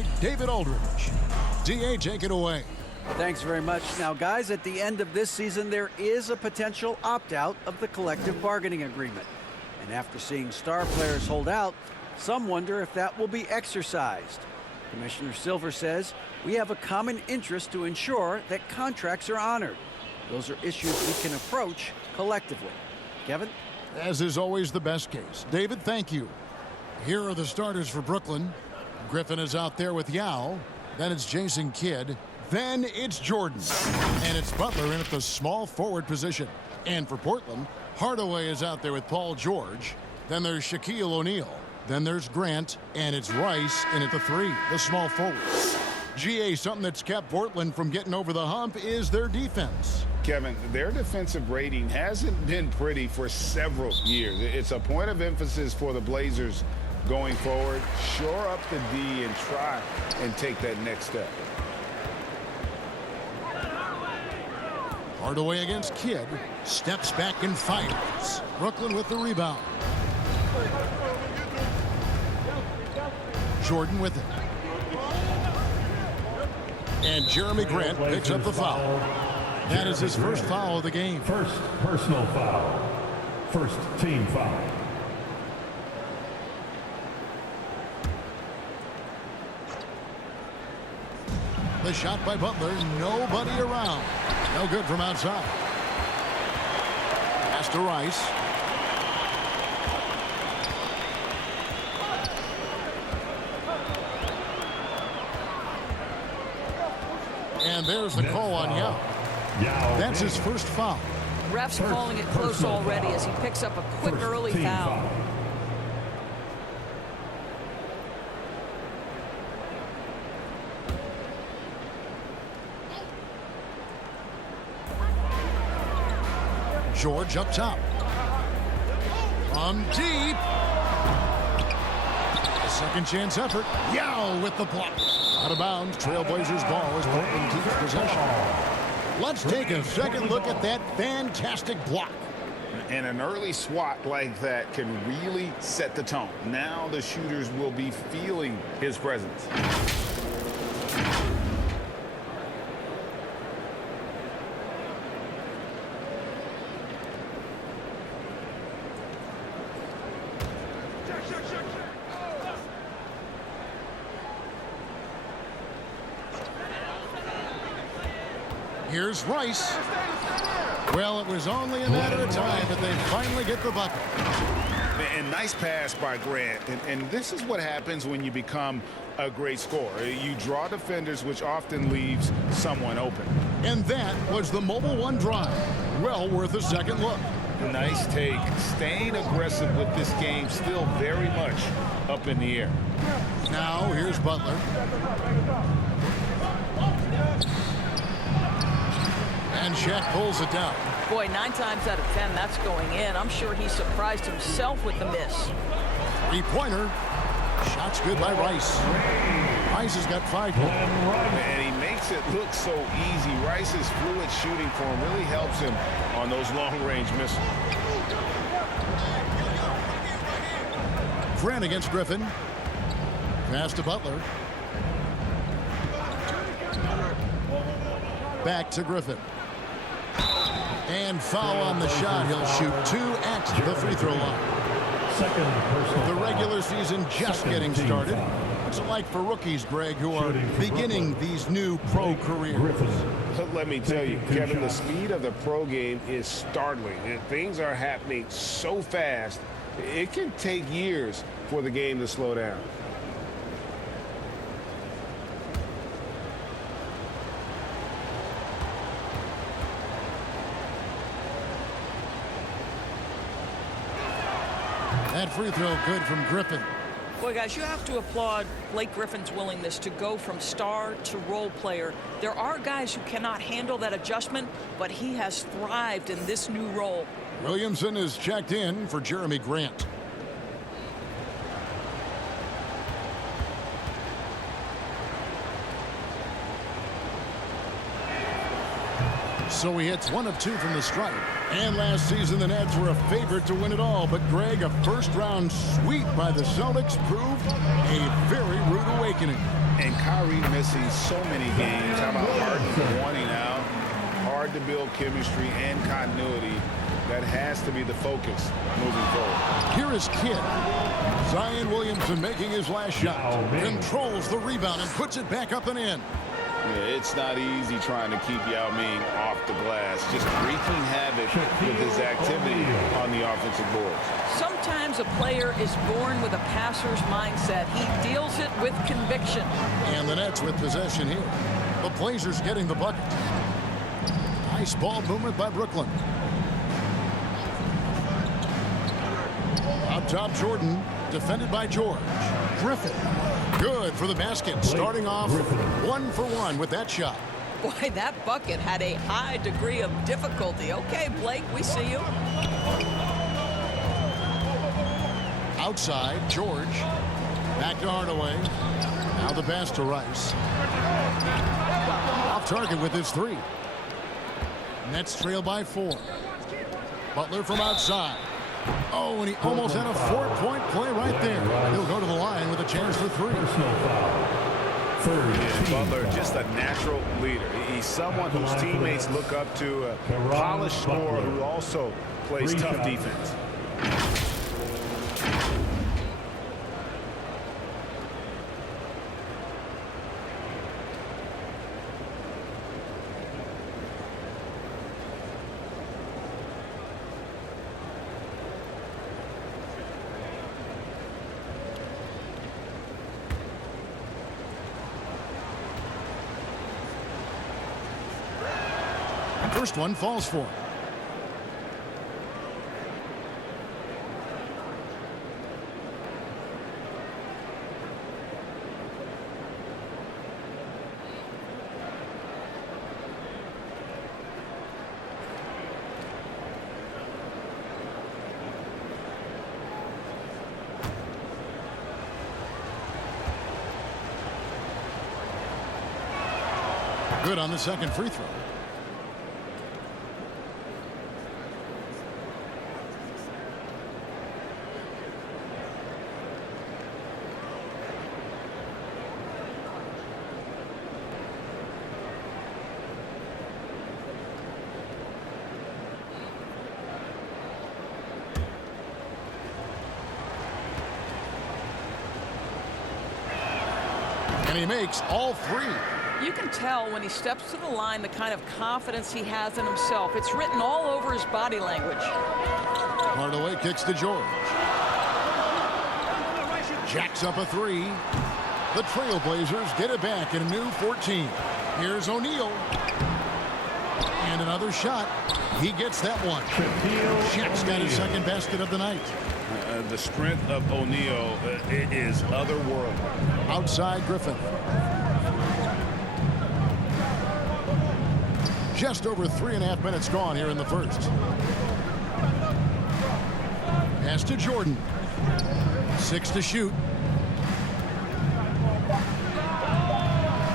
by David Aldridge. DA, take it away. Thanks very much. Now, guys, at the end of this season, there is a potential opt-out of the collective bargaining agreement. And after seeing star players hold out, some wonder if that will be exercised. Commissioner Silver says we have a common interest to ensure that contracts are honored. Those are issues we can approach collectively. Kevin? As is always the best case. David, thank you. Here are the starters for Brooklyn. Griffin is out there with Yao. Then it's Jason Kidd. Then it's Jordan. And it's Butler in at the small forward position. And for Portland, Hardaway is out there with Paul George. Then there's Shaquille O'Neal. Then there's Grant. And it's Rice in at the 3, the small forward. GA, something that's kept Portland from getting over the hump is their defense. Kevin, their defensive rating hasn't been pretty for several years. It's a point of emphasis for the Blazers going forward. Shore up the D and try and take that next step. Hardaway against Kidd. Steps back and fires. Brooklyn with the rebound. Jordan with it. And Jeremy Grant picks up the foul. That is his first foul of the game. First personal foul. First team foul. The shot by Butler. Nobody around. No good from outside. Pass to Rice. And there's the call on Yao. That's his first foul. Refs calling it close already as he picks up a quick early foul. George up top. From deep. A second chance effort. Yao with the block. Out of bounds. Trailblazers ball as Portland keeps possession. Let's take a second look at that fantastic block. And an early swat like that can really set the tone. Now the shooters will be feeling his presence. Here's Rice. Well, it was only a matter of time, but they finally get the bucket. And nice pass by Grant. And this is what happens when you become a great scorer. You draw defenders, which often leaves someone open. And that was the Mobile One drive. Well worth a second look. Nice take. Staying aggressive with this game, still very much up in the air. Now, here's Butler. And Shaq pulls it down. Boy, 9 times out of 10, that's going in. I'm sure he surprised himself with the miss. Three-pointer. Shot's good by Rice. Rice has got 5 points. And he makes it look so easy. Rice's fluid shooting form really helps him on those long-range misses. Grant against Griffin. Pass to Butler. Back to Griffin. And foul on the shot. He'll shoot 2 at the free throw line. The regular season just getting started. What's it like for rookies, Greg, who are beginning these new pro careers? Let me tell you, Kevin, the speed of the pro game is startling. And things are happening so fast, it can take years for the game to slow down. That free throw good from Griffin. Boy, guys, you have to applaud Blake Griffin's willingness to go from star to role player. There are guys who cannot handle that adjustment, but he has thrived in this new role. Williamson is checked in for Jeremy Grant. So he hits 1 of 2 from the stripe. And last season, the Nets were a favorite to win it all. But, Greg, a first-round sweep by the Celtics proved a very rude awakening. And Kyrie missing so many games. How about Harden wanting out? Hard to build chemistry and continuity. That has to be the focus moving forward. Here is Kidd. Zion Williamson making his last shot. Controls the rebound and puts it back up and in. Yeah, it's not easy trying to keep Yao Ming off the glass. Just wreaking havoc with his activity on the offensive boards. Sometimes a player is born with a passer's mindset. He deals it with conviction. And the Nets with possession here. The Blazers getting the bucket. Nice ball movement by Brooklyn. Up top, Jordan. Defended by George. Griffin. Good for the basket. Starting off 1 for 1 with that shot. Boy, that bucket had a high degree of difficulty. Okay, Blake, we see you. Outside, George. Back to Hardaway. Now the pass to Rice. Off target with his 3. Nets trail by 4. Butler from outside. Oh, and he almost had a 4-point play right there. He'll go to the line with a chance for 3. And Butler, just a natural leader. He's someone whose teammates look up to, a polished scorer who also plays tough defense. First one falls for him. Good on the second free throw. And he makes all 3. You can tell when he steps to the line the kind of confidence he has in himself. It's written all over his body language. Hardaway kicks to George. Jacks up a 3. The Trailblazers get it back in a new 14. Here's O'Neal. And another shot. He gets that one. Shaq's got his second basket of the night. The strength of O'Neal is otherworldly. Outside Griffin. Just over 3.5 minutes gone here in the first. Pass to Jordan. 6 to shoot.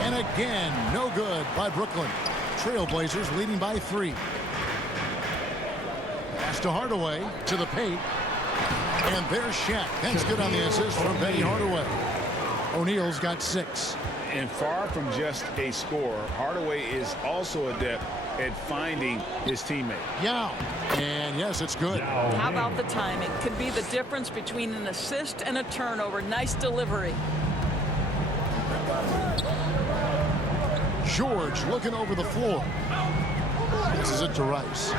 And again, no good by Brooklyn. Trailblazers leading by 3. Pass to Hardaway to the paint. And there's Shaq. That's good on the assist from Penny Hardaway. O'Neal's got 6. And far from just a scorer, Hardaway is also adept at finding his teammate. Yao. And yes, it's good. How about the timing? Could be the difference between an assist and a turnover. Nice delivery. George looking over the floor. Passes it to Rice.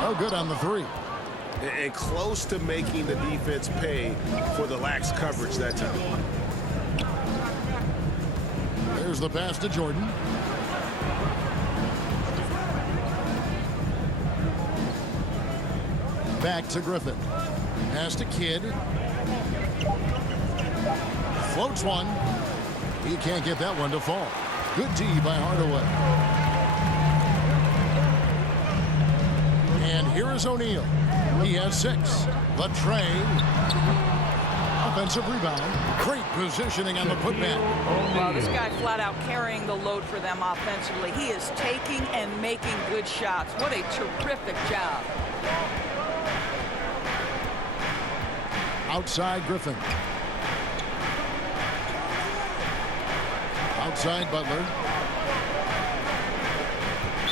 No good on the 3. And close to making the defense pay for the lax coverage that time. There's the pass to Jordan. Back to Griffin. Pass to Kidd. Floats one. He can't get that one to fall. Good D by Hardaway. And here is O'Neal. He has 6. The tray. A offensive rebound. Great positioning on the putback. Wow, this guy flat out carrying the load for them offensively. He is taking and making good shots. What a terrific job. Outside Griffin. Outside Butler.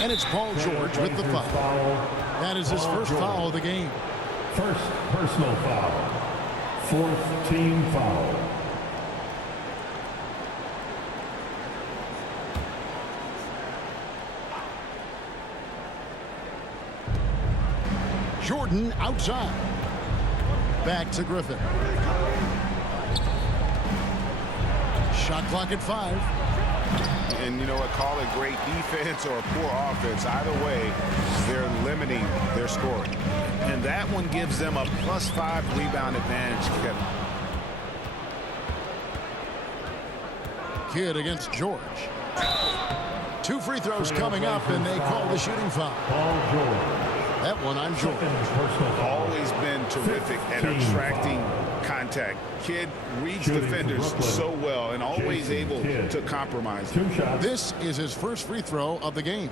And it's Paul George with the foul. That is his first foul of the game. First personal foul. Fourth team foul. Jordan outside. Back to Griffin. Shot clock at 5. And you know what, call it great defense or poor offense. Either way, they're limiting their scoring. And that one gives them a +5 rebound advantage, Kevin. Kidd against George. 2 free throws coming up, and they call the shooting foul. Paul George. That one on George. Personal foul. Always been terrific at attracting contact. Kidd reads defenders so well and always able to compromise. 2 shots. This is his first free throw of the game.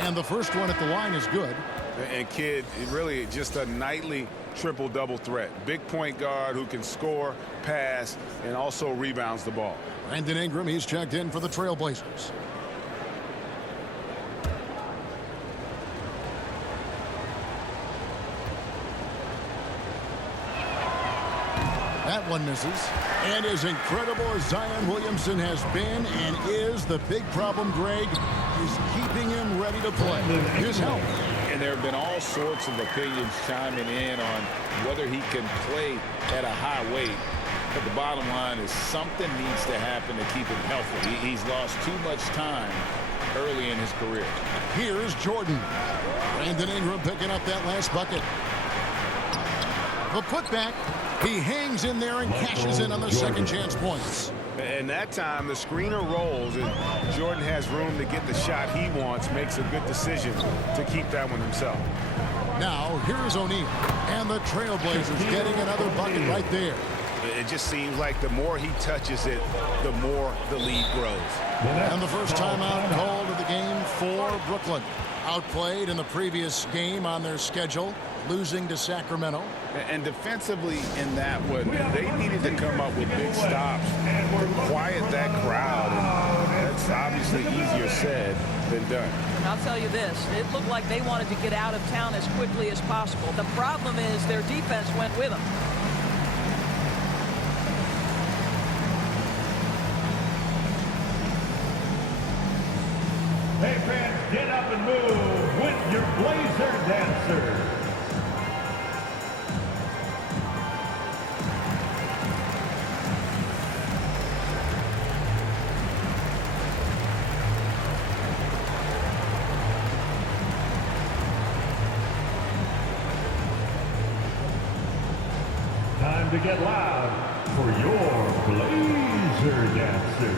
And the first one at the line is good. And Kidd, really just a nightly triple-double threat. Big point guard who can score, pass, and also rebounds the ball. Brandon Ingram, he's checked in for the Trailblazers. That one misses. And as incredible as Zion Williamson has been and is, the big problem, Greg, is keeping him ready to play. His health. And there have been all sorts of opinions chiming in on whether he can play at a high weight. But the bottom line is something needs to happen to keep him healthy. He's lost too much time early in his career. Here's Jordan. Brandon Ingram picking up that last bucket. The putback. He hangs in there and cashes in on the second chance points. And that time the screener rolls and Jordan has room to get the shot he wants, makes a good decision to keep that one himself. Now here's O'Neal and the Trailblazers getting another bucket right there. It just seems like the more he touches it, the more the lead grows. And the first timeout called of the game for Brooklyn. Outplayed in the previous game on their schedule, losing to Sacramento. And defensively in that one, they needed to come up with big stops to quiet that crowd. And that's obviously easier said than done. And I'll tell you this, it looked like they wanted to get out of town as quickly as possible. The problem is their defense went with them. Hey fans, get up and move with your Blazer Dancer. Time to get loud for your Blazer Dancer.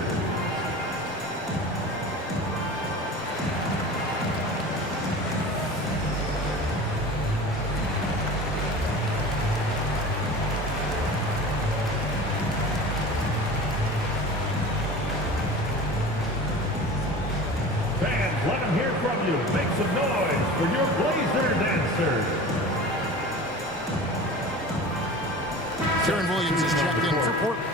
Fans, let them hear from you. Make some noise for your Blazer Dancers. Karen Williams is checked in for Portland.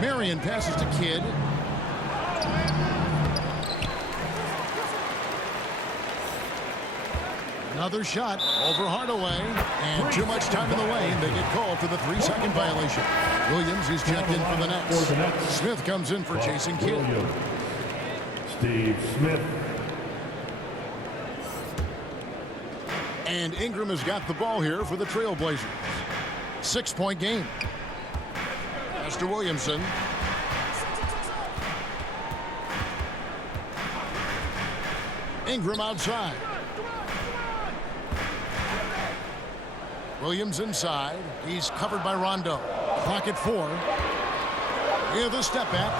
Marion passes to Kidd. Another shot over Hardaway, and too much time in the lane. They get called for the 3-second violation. Williams is checked in for the Nets. Smith comes in for Jason Kidd. Steve Smith. And Ingram has got the ball here for the Trailblazers. 6-point game. Pass to Williamson. Ingram outside. Williams inside. He's covered by Rondo. Clock at 4. Here the step back.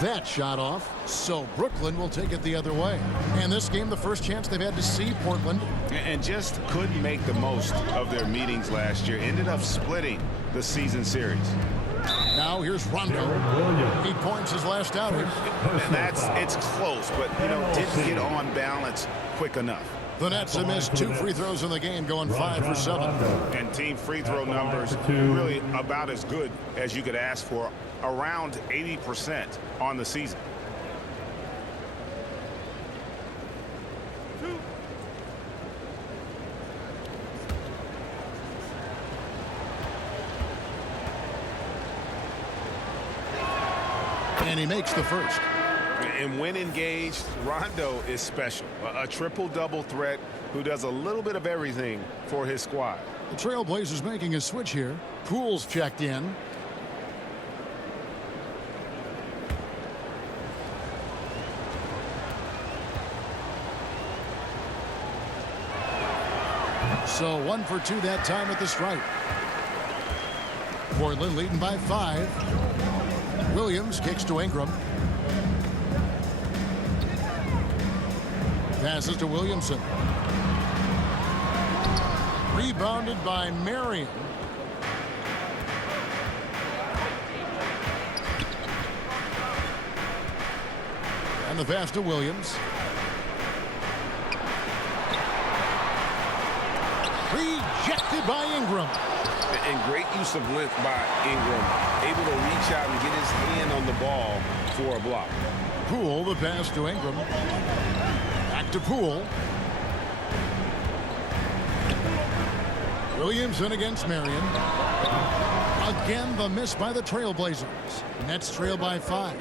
That shot off. So Brooklyn will take it the other way. And this game, the first chance they've had to see Portland. And just couldn't make the most of their meetings last year. Ended up splitting the season series. Now here's Rondo. 8 points his last outing. And it's close, but, didn't get on balance quick enough. The Nets have missed 2 free throws in the game, going 5 for 7. And team free throw numbers really about as good as you could ask for, around 80% on the season. And he makes the first. And when engaged, Rondo is special. A triple-double threat who does a little bit of everything for his squad. The Trailblazers making a switch here. Poole's checked in. So 1 for 2 that time at the stripe. Portland leading by 5. Williams kicks to Ingram. Passes to Williamson. Rebounded by Marion. And the pass to Williams. Rejected by Ingram. And great use of length by Ingram. Able to reach out and get his hand on the ball for a block. Poole, the pass to Ingram. Back to Poole. Williamson against Marion. Again, the miss by the Trailblazers. Nets trail by 5.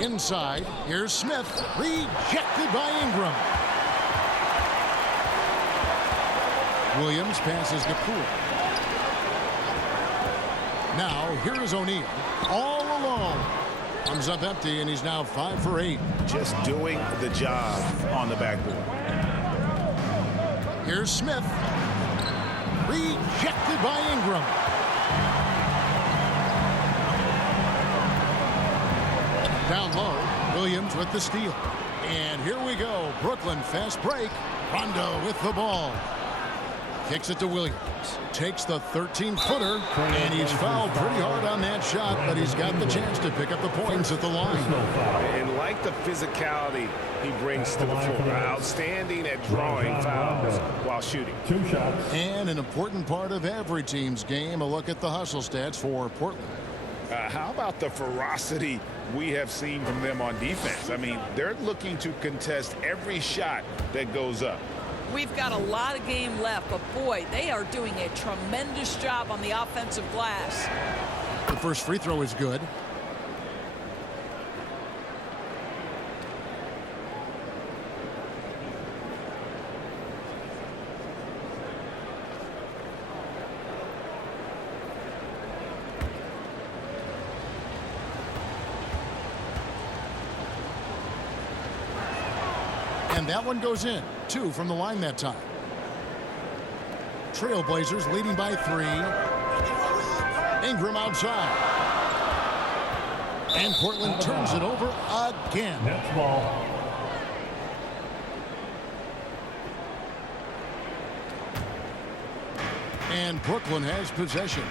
Inside, here's Smith. Rejected by Ingram. Williams passes to Poole. Now, here is O'Neal. All alone. Comes up empty, and he's now 5 for 8. Just doing the job on the backboard. Here's Smith. Rejected by Ingram. Down low, Williams with the steal. And here we go. Brooklyn fast break. Rondo with the ball. Kicks it to Williams. Takes the 13-footer, and he's fouled pretty hard on that shot, but he's got the chance to pick up the points at the line. And like the physicality he brings to the floor. Outstanding at drawing fouls while shooting. 2 shots. And an important part of every team's game, a look at the hustle stats for Portland. How about the ferocity we have seen from them on defense? I mean, they're looking to contest every shot that goes up. We've got a lot of game left, but boy, they are doing a tremendous job on the offensive glass. The first free throw is good. And that one goes in. 2 from the line that time. Trailblazers leading by 3. Ingram outside. And Portland turns it over again. Nets ball. And Brooklyn has possession.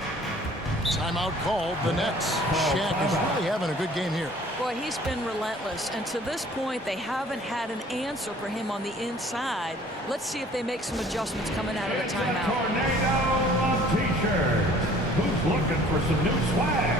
Timeout called. The Nets. Shaq is really having a good game here. Boy, he's been relentless, and to this point, they haven't had an answer for him on the inside. Let's see if they make some adjustments coming out of the timeout. Tornado of T-shirts. Who's looking for some new swag?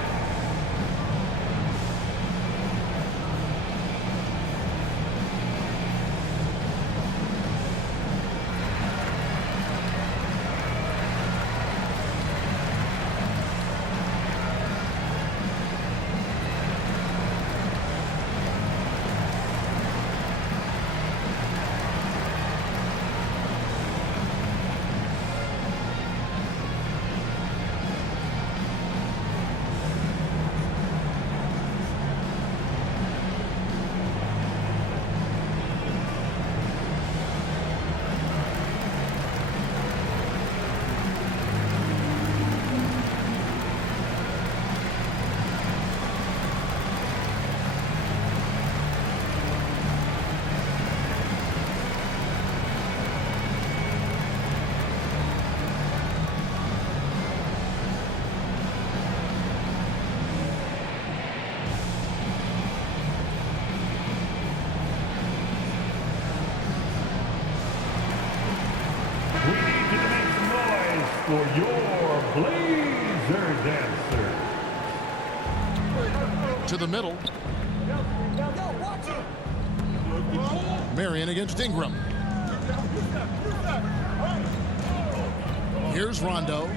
for your Blazer dancer. To the middle. Marion against Ingram. Here's Rondo.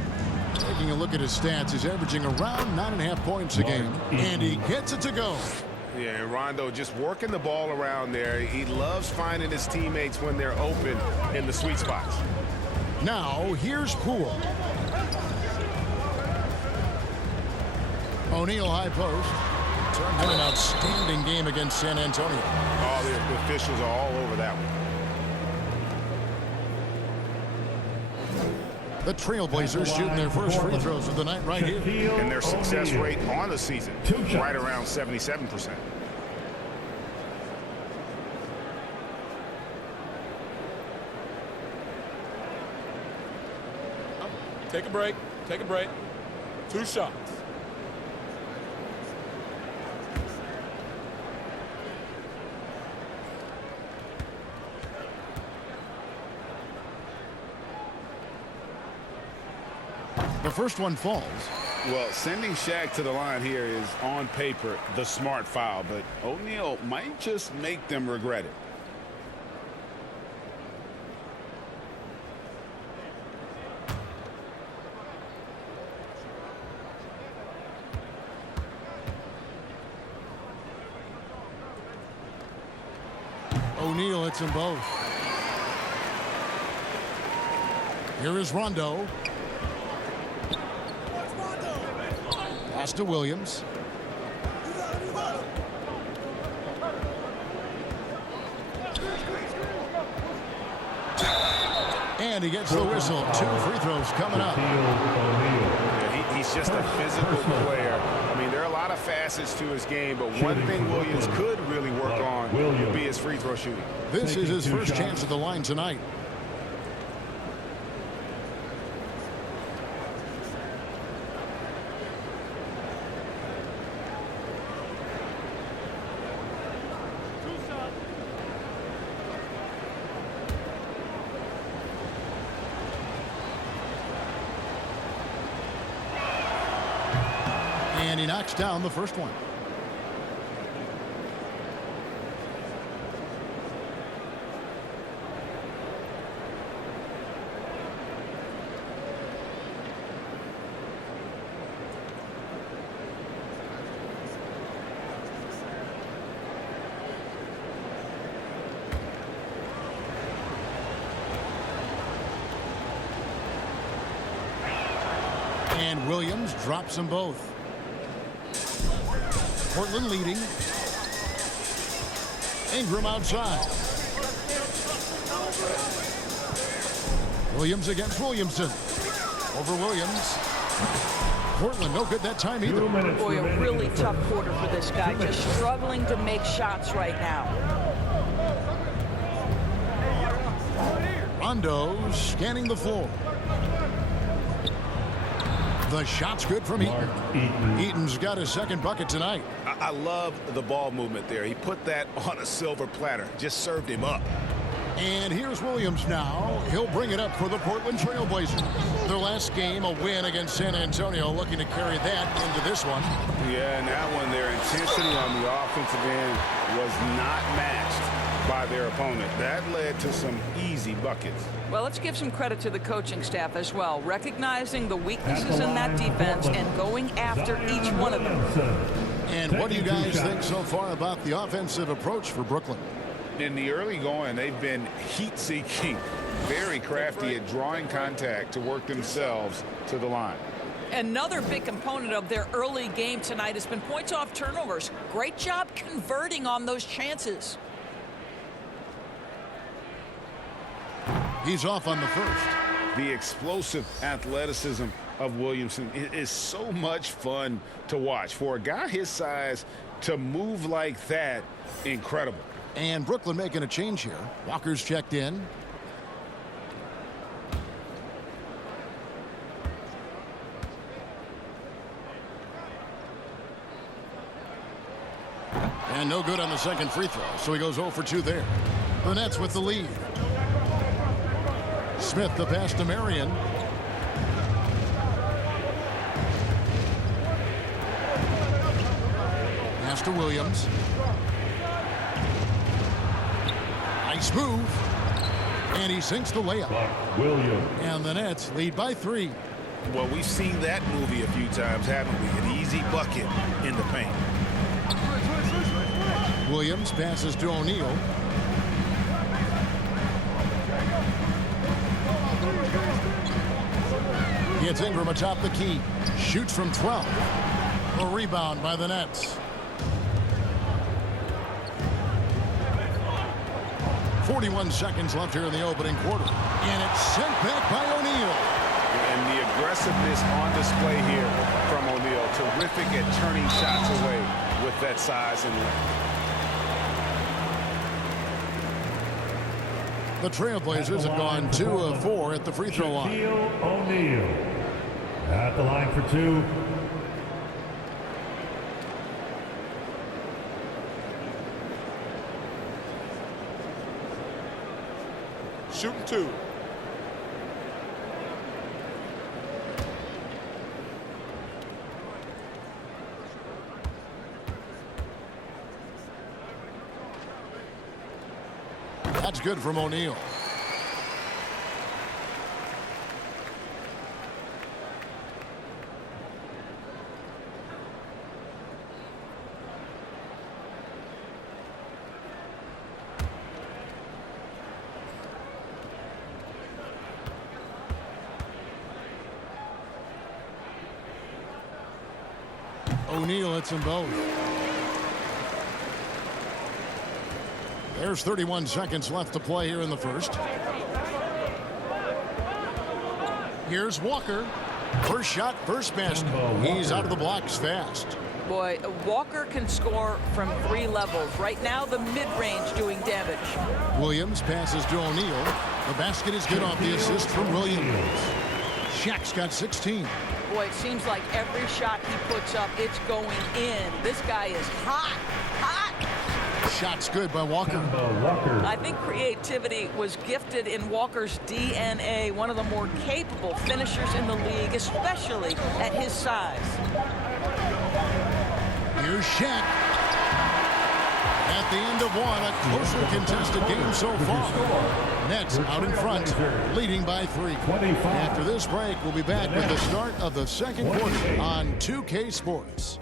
Taking a look at his stats, he's averaging around 9.5 points a game, and he gets it to go. Yeah, and Rondo just working the ball around there. He loves finding his teammates when they're open in the sweet spots. Now, here's Poole. O'Neal high post. Turned in an outstanding game against San Antonio. All the officials are all over that one. The Trailblazers shooting their first free throws of the night right here. And their success rate on the season, right around 77%. Take a break. Take a break. 2 shots. The first one falls. Well, sending Shaq to the line here is, on paper, the smart foul, but O'Neal might just make them regret it. O'Neal hits them both. Here is Rondo. Pass to Williams. And he gets the whistle. 2 free throws coming up. Yeah, he's just a physical player. I mean, there are a lot of facets to his game, but one thing Williams could really work on would be his free throw shooting. This is his first chance at the line tonight. And he knocks down the first one. And Williams drops them both. Portland leading. Ingram outside. Williams against Williamson. Over Williams. Portland no good that time either. Boy, a really tough quarter for this guy. Just struggling to make shots right now. Rondo scanning the floor. The shot's good from Eaton. Eaton's got his second bucket tonight. I love the ball movement there. He put that on a silver platter. Just served him up. And here's Williams now. He'll bring it up for the Portland Trailblazers. Their last game, a win against San Antonio, looking to carry that into this one. Yeah, and that one, their intensity on the offensive end was not matched by their opponent. That led to some easy buckets. Well, let's give some credit to the coaching staff as well, recognizing the weaknesses in that defense and going after each one of them. And what do you guys think so far about the offensive approach for Brooklyn? In the early going, they've been heat-seeking, very crafty at drawing contact to work themselves to the line. Another big component of their early game tonight has been points off turnovers. Great job converting on those chances. He's off on the first. The explosive athleticism of Williamson is so much fun to watch. For a guy his size to move like that, incredible. And Brooklyn making a change here. Walker's checked in. And no good on the second free throw, so he goes 0 for 2 there. The Nets with the lead. Smith the pass to Marion. to Williams. Nice move. And he sinks the layup. Buck Williams. And the Nets lead by 3. Well, we've seen that movie a few times, haven't we? An easy bucket in the paint. Williams passes to O'Neal. Gets Ingram atop the key. Shoots from 12. A rebound by the Nets. 41 seconds left here in the opening quarter. And it's sent back by O'Neal. And the aggressiveness on display here from O'Neal. Terrific at turning shots away with that size and length. The Trailblazers have gone 2 of 4 at the free throw line. Shaquille O'Neal at the line for 2. Shooting 2. That's good from O'Neal. O'Neal hits them both. There's 31 seconds left to play here in the first. Here's Walker. First shot, first basket. He's out of the blocks fast. Boy, Walker can score from 3 levels. Right now, the mid-range doing damage. Williams passes to O'Neal. The basket is good off the assist from Williams. Shaq's got 16. Boy, it seems like every shot he puts up, it's going in. This guy is hot, hot. Shot's good by Walker. Walker. I think creativity was gifted in Walker's DNA, one of the more capable finishers in the league, especially at his size. Here's Shaq. At the end of one, a closer contested game so far. Nets out in front, leading by 3. After this break, we'll be back with the start of the second quarter on 2K Sports.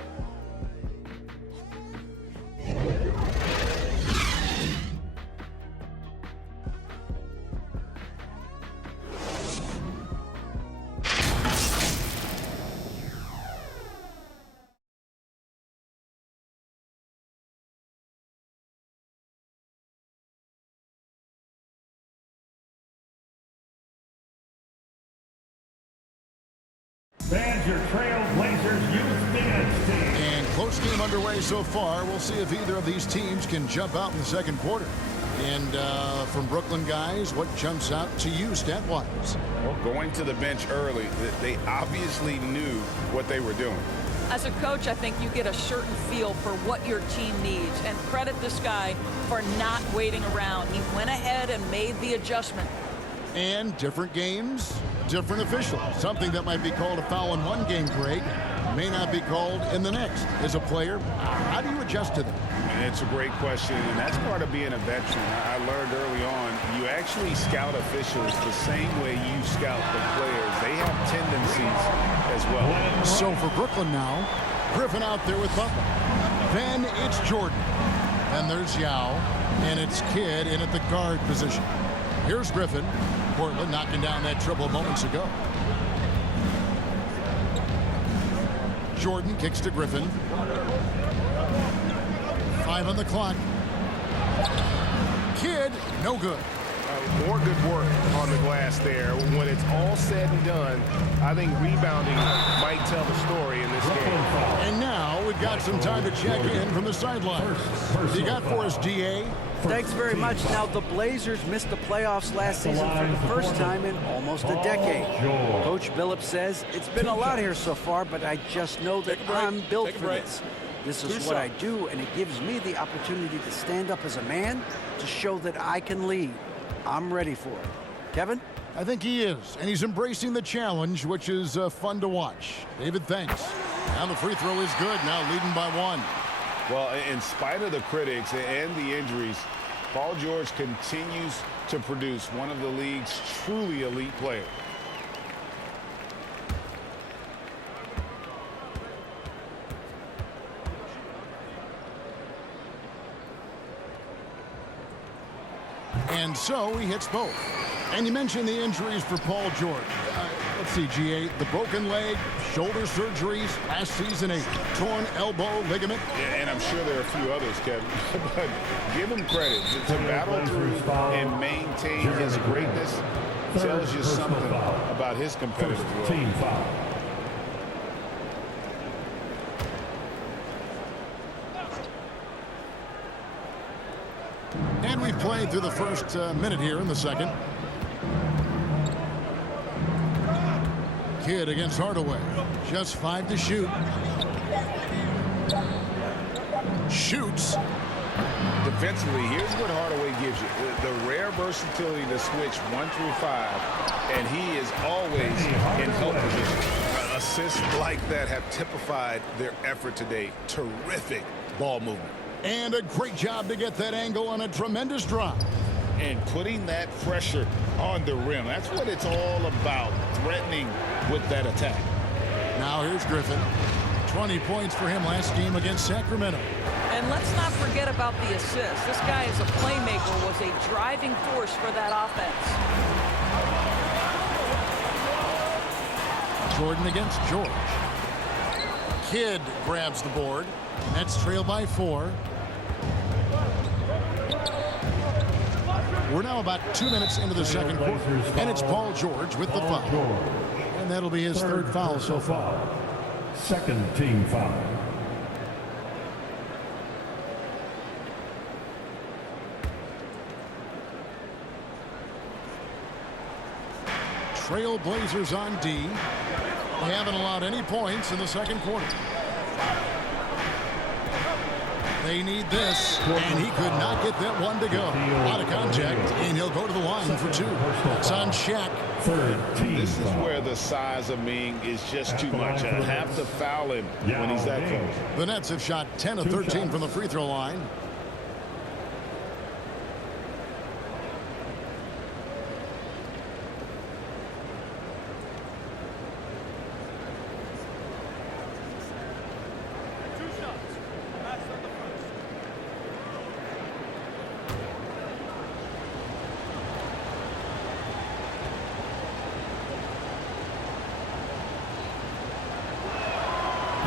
Fans, your Trailblazers Youth Dance Team. And close game underway so far. We'll see if either of these teams can jump out in the second quarter. And from Brooklyn guys, what jumps out to you stat-wise? Well, going to the bench early, they obviously knew what they were doing. As a coach, I think you get a certain feel for what your team needs, and credit this guy for not waiting around. He went ahead and made the adjustment. And different games, different officials. Something that might be called a foul in one game, Greg, may not be called in the next. As a player, how do you adjust to them? And it's a great question, and that's part of being a veteran. I learned early on, you actually scout officials the same way you scout the players. They have tendencies as well. So for Brooklyn now, Griffin out there with Butler. Then it's Jordan. Then there's Yao, and it's Kidd in at the guard position. Here's Griffin. Portland knocking down that triple moments ago. Jordan kicks to Griffin. 5 on the clock. Kidd, no good. More good work on the glass there. When it's all said and done, I think rebounding might tell the story in this game. And now we've got some time to check in from the sideline. What you got for us, DA? Thanks very much. Now, the Blazers missed the playoffs last season for the first time in almost a decade. Coach Billups says, it's been a lot here so far, but I just know that I'm built for this. This is what I do, and it gives me the opportunity to stand up as a man to show that I can lead. I'm ready for it. Kevin? I think he is, and he's embracing the challenge, which is fun to watch. David, thanks. And the free throw is good, now leading by 1. Well, in spite of the critics and the injuries, Paul George continues to produce one of the league's truly elite players. And so he hits both. And you mentioned the injuries for Paul George. Let's see, GA, the broken leg, shoulder surgeries, last season a torn elbow ligament. Yeah, and I'm sure there are a few others, Kevin. But give him credit. To battle through and maintain his greatness tells you something about his competitive role. Team foul. And we've played through the first minute here in the second. Kidd against Hardaway. Just 5 to shoot. Shoots. Defensively, here's what Hardaway gives you. The rare versatility to switch 1 through 5, and he is always in help position. Assists like that have typified their effort today. Terrific ball movement. And a great job to get that angle on a tremendous drop. And putting that pressure on the rim. That's what it's all about, threatening with that attack. Now here's Griffin. 20 points for him last game against Sacramento. And let's not forget about the assist. This guy is a playmaker, was a driving force for that offense. Jordan against George. Kidd grabs the board. Nets trail by 4. We're now about 2 minutes into the second quarter, and it's Paul George with the foul. And that'll be his third foul so far. Second team foul. Trail Blazers on D. They haven't allowed any points in the second quarter. They need this, and he could not get that one to go. Out of contact, and he'll go to the line for 2. It's on Shaq. This is where the size of Ming is just too much. I have to foul him when he's that close. The Nets have shot 10 of 13 from the free throw line.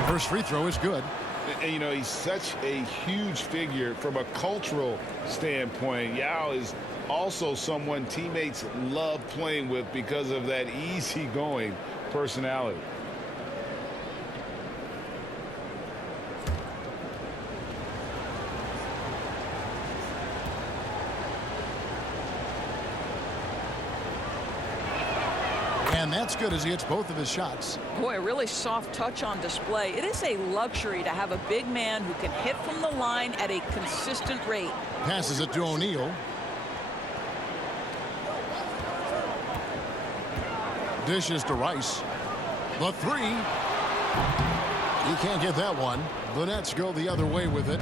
First free throw is good. And, you know, he's such a huge figure from a cultural standpoint. Yao is also someone teammates love playing with because of that easygoing personality. And that's good as he hits both of his shots. Boy, a really soft touch on display. It is a luxury to have a big man who can hit from the line at a consistent rate. Passes it to O'Neal. Dishes to Rice. The 3. He can't get that one. The Nets go the other way with it.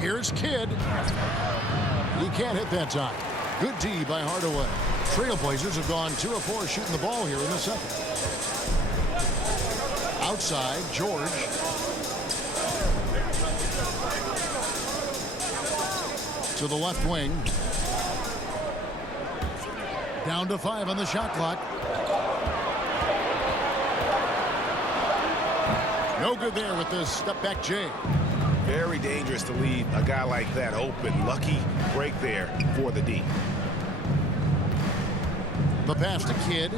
Here's Kidd. He can't hit that time. Good D by Hardaway. Trailblazers have gone 2 of 4 shooting the ball here in the second. Outside, George. To the left wing. Down to 5 on the shot clock. No good there with this step back J. Very dangerous to leave a guy like that open. Lucky break there for the D. The pass to Kidd.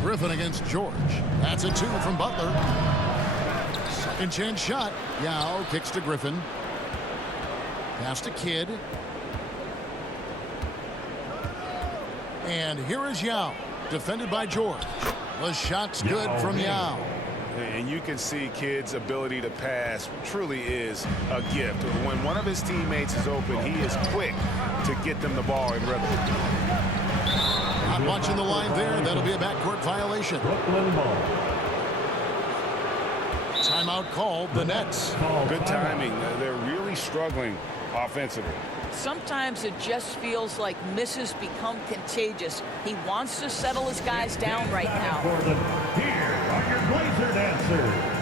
Griffin against George. That's a 2 from Butler. Second chance shot. Yao kicks to Griffin. Pass to Kidd. And here is Yao, defended by George. The shot's good from Yao. And you can see Kidd's ability to pass truly is a gift. When one of his teammates is open, he is quick to get them the ball in rhythm. Not watching the line there. That'll be a backcourt violation. Brooklyn ball. Timeout called the Nets. Good timing. They're really struggling offensively. Sometimes it just feels like misses become contagious. He wants to settle his guys down right now. Gordon, here are your Blazer dancers.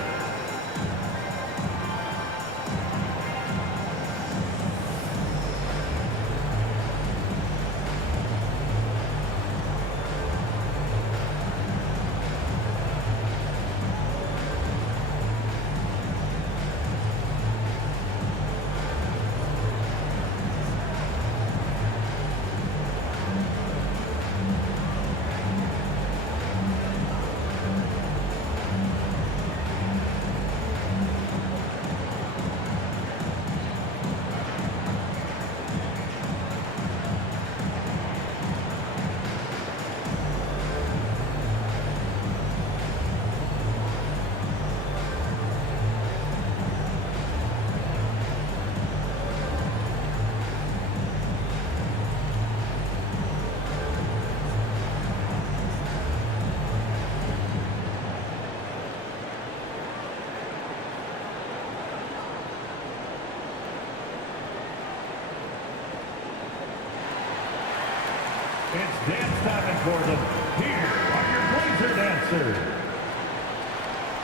It's dance time in Gordon. Here are your Blazer dancers.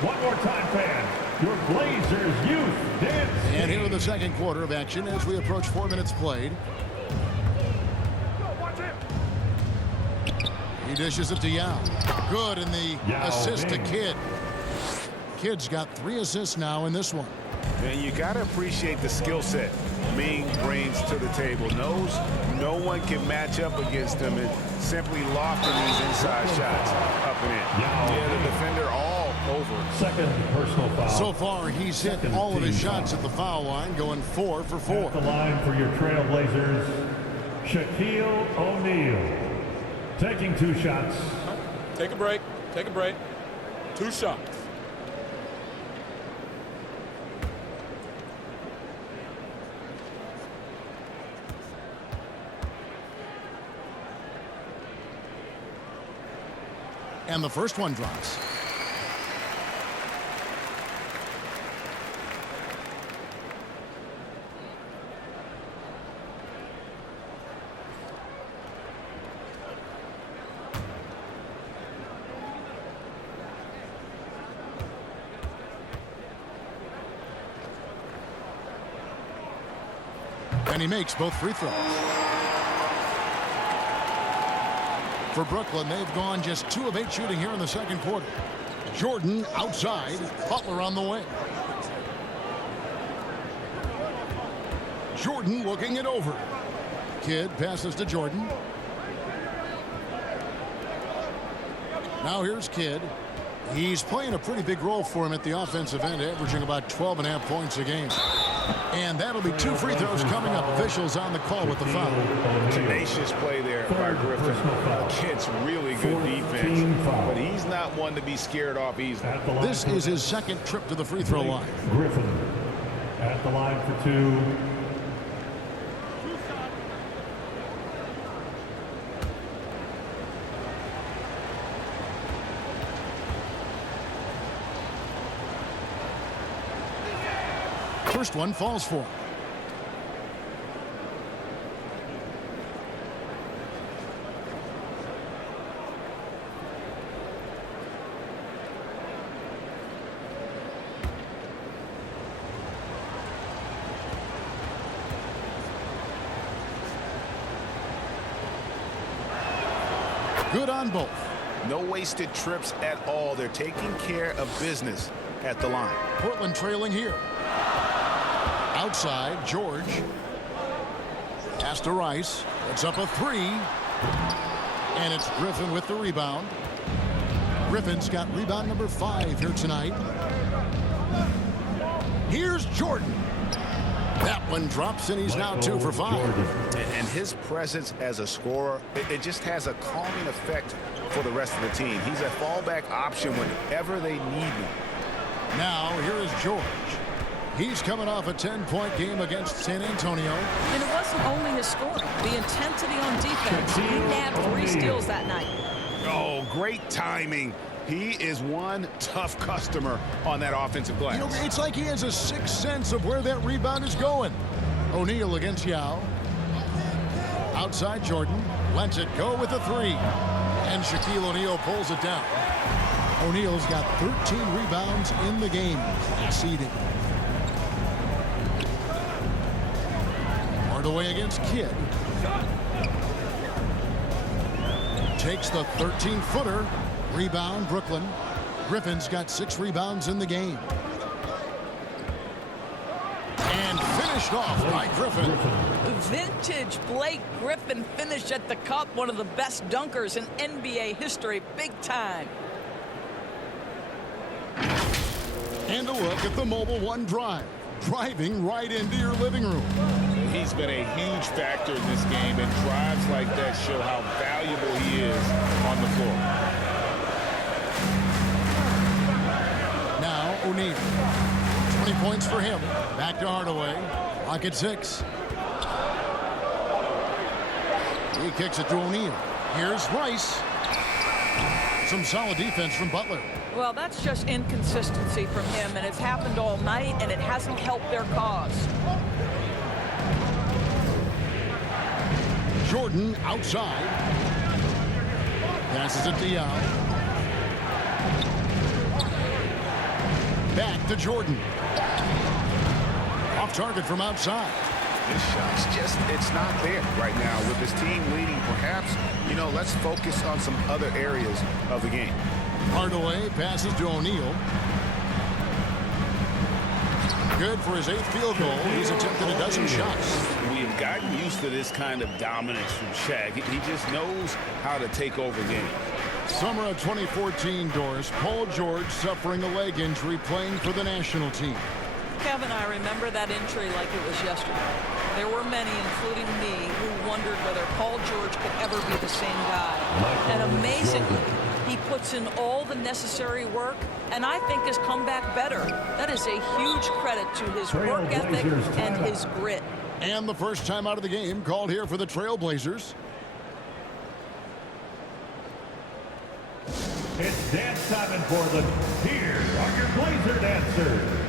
One more time, fans. Your Blazers youth dance. And here in the second quarter of action as we approach 4 minutes played. He dishes it to Yao. Good in the Yao assist to Ming. Kidd. Kidd's got 3 assists now in this one. And you got to appreciate the skill set Ming brings to the table. Knows no one can match up against him and simply lofting these inside shots up and in. Yeah, the defender all over. Second personal foul. So far, he's hit Second all of his team shots foul. at the foul line, going 4 for 4. At the line for your Trailblazers, Shaquille O'Neal. Taking 2 shots. Take a break. Take a break. 2 shots. And the first one drops. And he makes both free throws. For Brooklyn, they've gone just 2 of 8 shooting here in the second quarter. Jordan outside, Butler on the wing. Jordan looking it over. Kidd passes to Jordan. Now here's Kidd. He's playing a pretty big role for him at the offensive end, averaging about 12.5 points a game. And that'll be 2 free throws coming up. Officials on the call with the foul. Tenacious play there by Griffin. Against really good defense, but he's not one to be scared off easily. This is his second trip to the free throw line. Griffin at the line for 2. First one falls for him. Good on both. No wasted trips at all. They're taking care of business at the line. Portland trailing here. Outside, George. Pass to Rice. It's up a 3. And it's Griffin with the rebound. Griffin's got rebound number 5 here tonight. Here's Jordan. That one drops, and he's now 2 for 5. And his presence as a scorer, it just has a calming effect for the rest of the team. He's a fallback option whenever they need him. Now, here is George. He's coming off a 10-point game against San Antonio. And it wasn't only his scoring. The intensity on defense. He nabbed 3 steals that night. Oh, great timing. He is one tough customer on that offensive glass. You know, it's like he has a sixth sense of where that rebound is going. O'Neal against Yao. Outside Jordan. Lets it go with a 3. And Shaquille O'Neal pulls it down. O'Neal's got 13 rebounds in the game. Class-leading. Hardaway against Kidd. Takes the 13-footer. Rebound, Brooklyn. Griffin's got 6 rebounds in the game. And finished off by Griffin. Vintage Blake Griffin finished at the cup. One of the best dunkers in NBA history. Big time. And a look at the Mobile One drive. Driving right into your living room. He's been a huge factor in this game, and drives like that show how valuable he is on the floor. Now O'Neal. 20 points for him. Back to Hardaway. Clock at 6. He kicks it to O'Neal. Here's Rice. Some solid defense from Butler. Well, that's just inconsistency from him, and it's happened all night, and it hasn't helped their cause. Jordan outside. Passes it to Yao. Back to Jordan. Off target from outside. This shot's just, it's not there right now with his team leading. Perhaps, you know, let's focus on some other areas of the game. Hardaway passes to O'Neal. Good for his 8th field goal. He's attempted a dozen shots. We've gotten used to this kind of dominance from Shaq. He just knows how to take over games. Summer of 2014, Doris. Paul George suffering a leg injury playing for the national team. Kevin, I remember that injury like it was yesterday. There were many, including me, who wondered whether Paul George could ever be the same guy. And amazingly, he puts in all the necessary work, and I think has come back better. That is a huge credit to his work ethic and his grit. And the first time out of the game called here for the Trailblazers. It's dance time in Portland. Here are your Blazer dancers.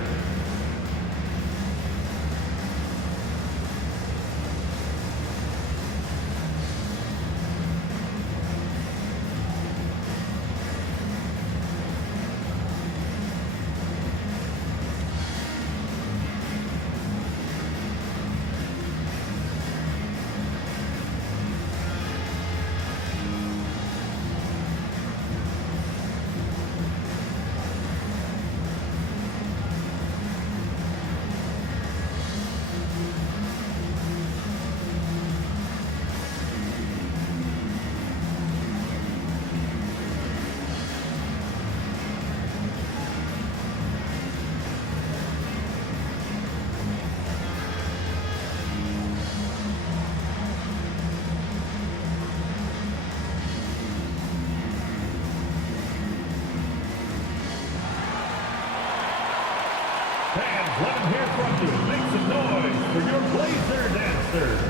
Fans, let them hear from you. Make some noise for your Blazer dancers.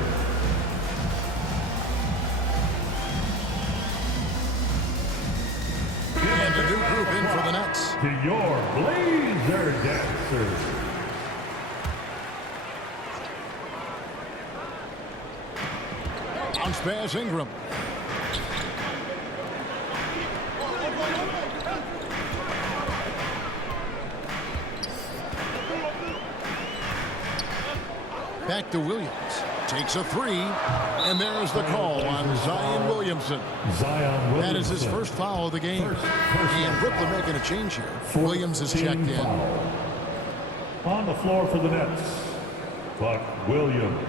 And a new group in for the Nets. To your Blazer dancers. Bounce pass Ingram. Back to Williams. Takes a 3. And there's the call on Zion Williamson. That is his first foul of the game. And Brooklyn making a change here. Williams is checked in. On the floor for the Nets, Buck Williams.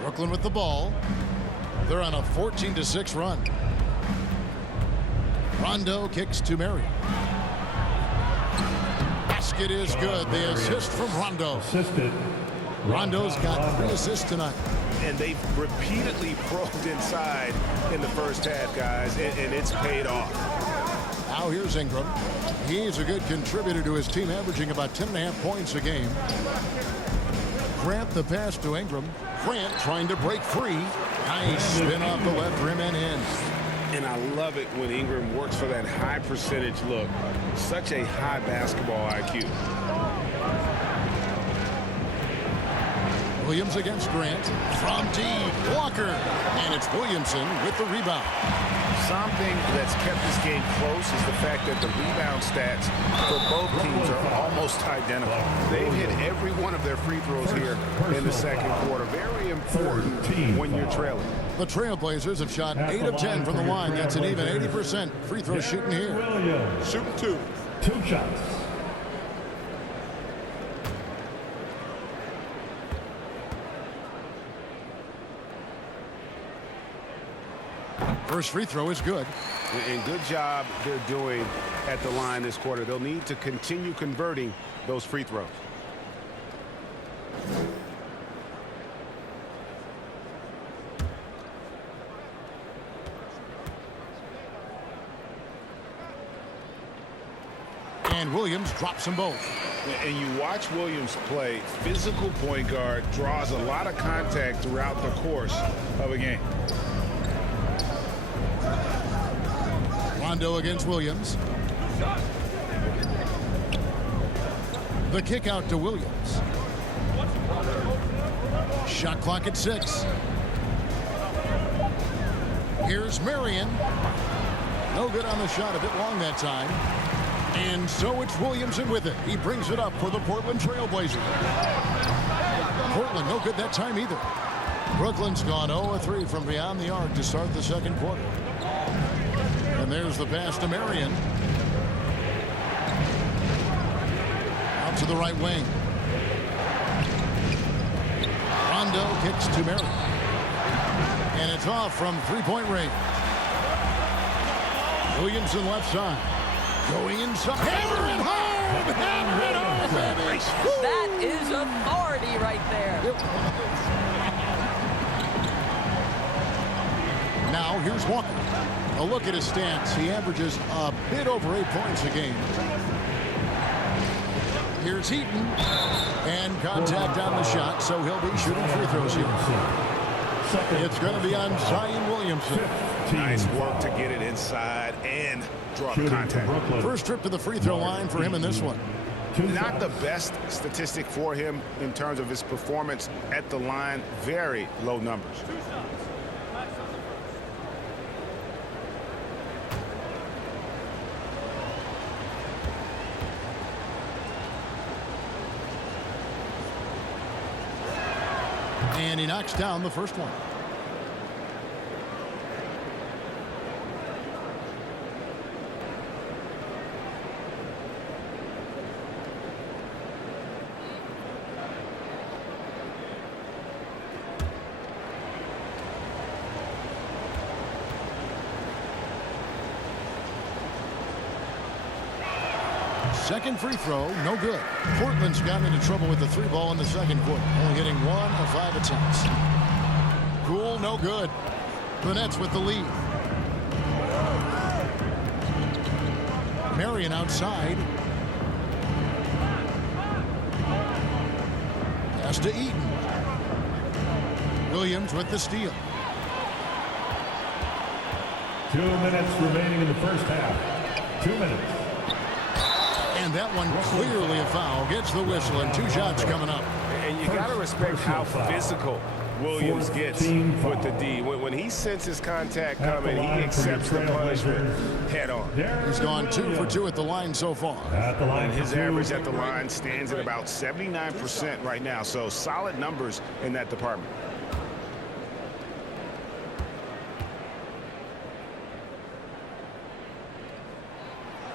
Brooklyn with the ball. They're on a 14-6 run. Rondo kicks to Murray. Basket is good. The assist from Rondo. Assisted. Rondo's got 3 assists tonight. And they've repeatedly probed inside in the first half, guys, and it's paid off. Now Now here's Ingram. He's a good contributor to his team, averaging about 10.5 points a game. Grant the pass to Ingram. Grant trying to break free. Nice spin off the left rim and in. And I love it when Ingram works for that high percentage look. Such a high basketball IQ. Williams against Grant. From deep. Walker. And it's Williamson with the rebound. Something that's kept this game close is the fact that the rebound stats for both teams are almost identical. They've hit every one of their free throws here in the second quarter. Very important when you're trailing. The Trailblazers have shot 8 of 10 from the line. That's an even 80% free throw shooting here. Shooting 2. 2 shots. First free throw is good. And good job they're doing at the line this quarter. They'll need to continue converting those free throws. And Williams drops them both. And you watch Williams play, physical point guard, draws a lot of contact throughout the course of a game. Rondo against Williams. The kick out to Williams. Shot clock at 6. Here's Marion. No good on the shot, a bit long that time. And so it's Williamson with it. He brings it up for the Portland Trailblazers. Portland no good that time either. Brooklyn's gone 0-3 from beyond the arc to start the second quarter. And there's the pass to Marion. Out to the right wing. Rondo kicks to Marion. And it's off from three-point range. Williamson left side. Going inside. Hammer it home! Hammer it home, baby! That is authority right there. Now here's Walker. A look at his stats. He averages a bit over 8 points a game. Here's Heaton. And contact on the shot, so he'll be shooting free throws here. It's going to be on Zion Williamson. Nice work to get it inside and draw the contact. First trip to the free throw line for him in this one. Not the best statistic for him in terms of his performance at the line. Very low numbers. And he knocks down the first one. Second free throw, no good. Portland's gotten into trouble with the 3 ball in the second quarter, only hitting 1 of 5 attempts. Cool, no good. The Nets with the lead. Marion outside. Pass to Eaton. Williams with the steal. 2 minutes remaining in the first half. 2 minutes. And that one clearly a foul. Gets the whistle and 2 shots coming up. And you got to respect how physical Williams gets with the D. When he senses contact coming, he accepts the punishment head on. He's gone 2 for 2 at the line so far. And his average at the line stands at about 79% right now. So solid numbers in that department.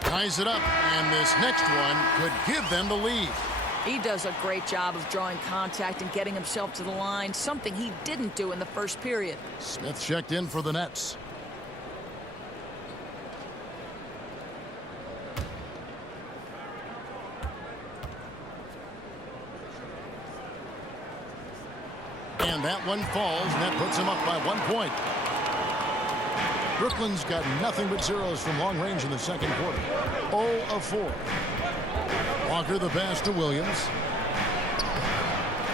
Ties it up, and this next one could give them the lead. He does a great job of drawing contact and getting himself to the line, something he didn't do in the first period. Smith checked in for the Nets. And that one falls, and that puts him up by 1 point. Brooklyn's got nothing but zeros from long range in the second quarter. 0 of 4. Walker the pass to Williams.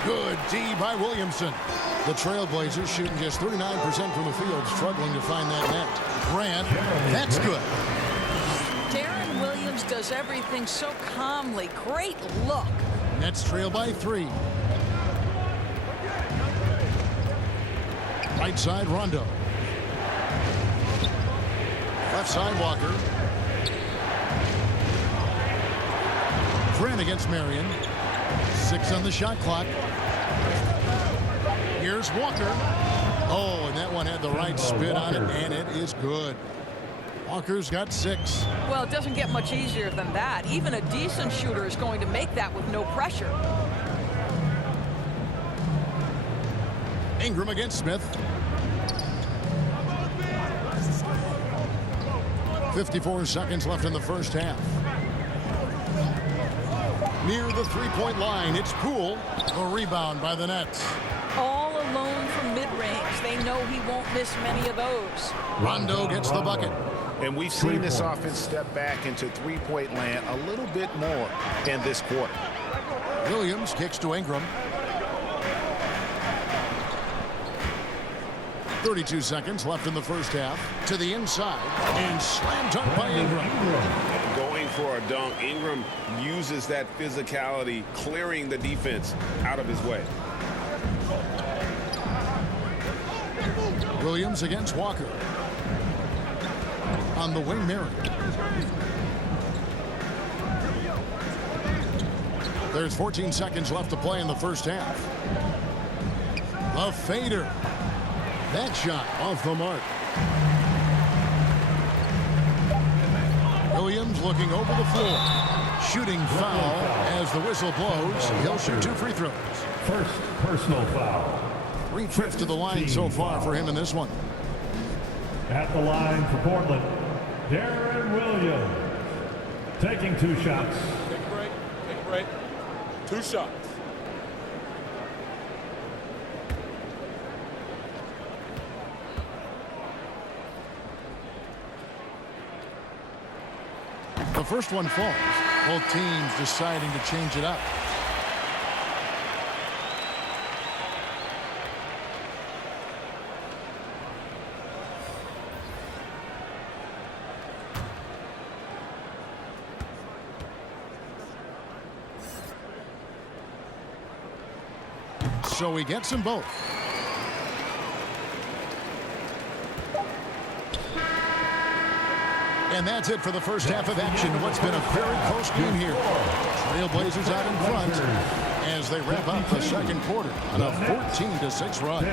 Good D by Williamson. The Trailblazers shooting just 39% from the field, struggling to find that net. Grant, that's good. Darren Williams does everything so calmly. Great look. Nets trail by 3. Right side, Rondo. Left side, Walker. Grant against Marion. 6 on the shot clock. Here's Walker. Oh, and that one had the right spin on it, and it is good. Walker's got 6. Well, it doesn't get much easier than that. Even a decent shooter is going to make that with no pressure. Ingram against Smith. 54 seconds left in the first half. Near the three-point line, it's Poole. A rebound by the Nets. All alone from mid-range. They know he won't miss many of those. Rondo gets the bucket. And we've seen this offense step back into three-point land a little bit more in this quarter. Williams kicks to Ingram. 32 seconds left in the first half. To the inside. And slam dunk by Ingram. Going for a dunk. Ingram uses that physicality, clearing the defense out of his way. Williams against Walker. On the wing, Marion. There's 14 seconds left to play in the first half. A fader. That shot off the mark. Williams looking over the floor. Shooting foul as the whistle blows. He'll shoot 2 free throws. First personal foul. 3 trips to the line so far for him in this one. At the line for Portland, Darren Williams. Taking 2 shots. Take a break. Take a break. 2 shots. The first one falls. Both teams deciding to change it up. So he gets them both. And that's it for the first half of action. What's been a very close game here. Trailblazers out in front as they wrap up the second quarter on a 14-6 run.